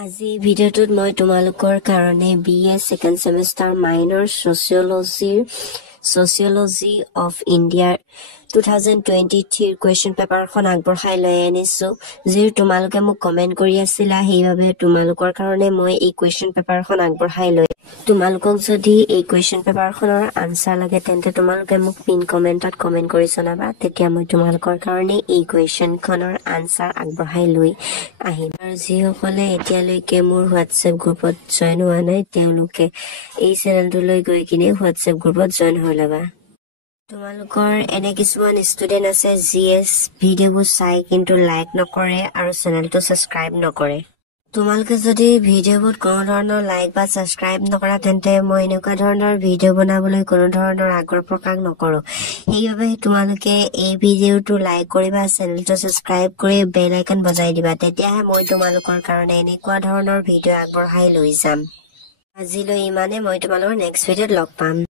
আজি ভিডিঅ'টোত মই তোমালোকৰ কাৰণে BA second semester minor sociology of India 2023 question paper খন আগবঢ়াই লৈ আনিছো যে তোমালোকে মোক কমেন্ট কৰি আছিলা সেইভাবে তোমালোকৰ কাৰণে মই এই question paper খন আগবঢ়াই লৈ তোমালোকক যদি এই question paper খনৰ আনসাৰ লাগে তেন্তে তোমালোকে মোক পিন কমেন্টত কমেন্ট কৰি জনাবা তেতিয়া মই তোমালোকৰ কাৰণে এই question খনৰ আনসাৰ আগবঢ়াই লৈ আহিম আৰু যিসকলে এতিয়ালৈকে মোৰ WhatsApp গ্ৰুপত জয়েন হোৱা নাই তেওঁলোকে এই চেনেলটোলৈ গৈ কিনে WhatsApp গ্ৰুপত জয়েন হৈ লবা তোমালোকৰ এনে কিছুমান ষ্টুডেন্ট আছে জিএস ভিডিঅ'বোৰ চাই কিন্তু লাইক নকৰে আৰু চেনেলটো সাবস্ক্ৰাইব নকৰে তোমালোকে যদি ভিডিঅ'বোৰ কোনো ধৰণৰ লাইক বা সাবস্ক্ৰাইব নকৰা তেন্তে মই এনেকুৱা ধৰণৰ ভিডিঅ' বনাবলৈ কোনো ধৰণৰ আগ্ৰহ প্ৰকাশ নকৰো সেইবাবে তোমালোকে এই ভিডিঅ'টো লাইক কৰিবা চেনেলটো সাবস্ক্ৰাইব কৰি বেল আইকন বজাই দিবা তেতিয়াহে মই তোমালোকৰ কাৰণে এনেকুৱা ধৰণৰ ভিডিঅ' আগবঢ়াই লৈ যাম আজিলৈ ইমানে মই তোমালোকৰ নেক্সট ভিডিঅ'ত লগ পাম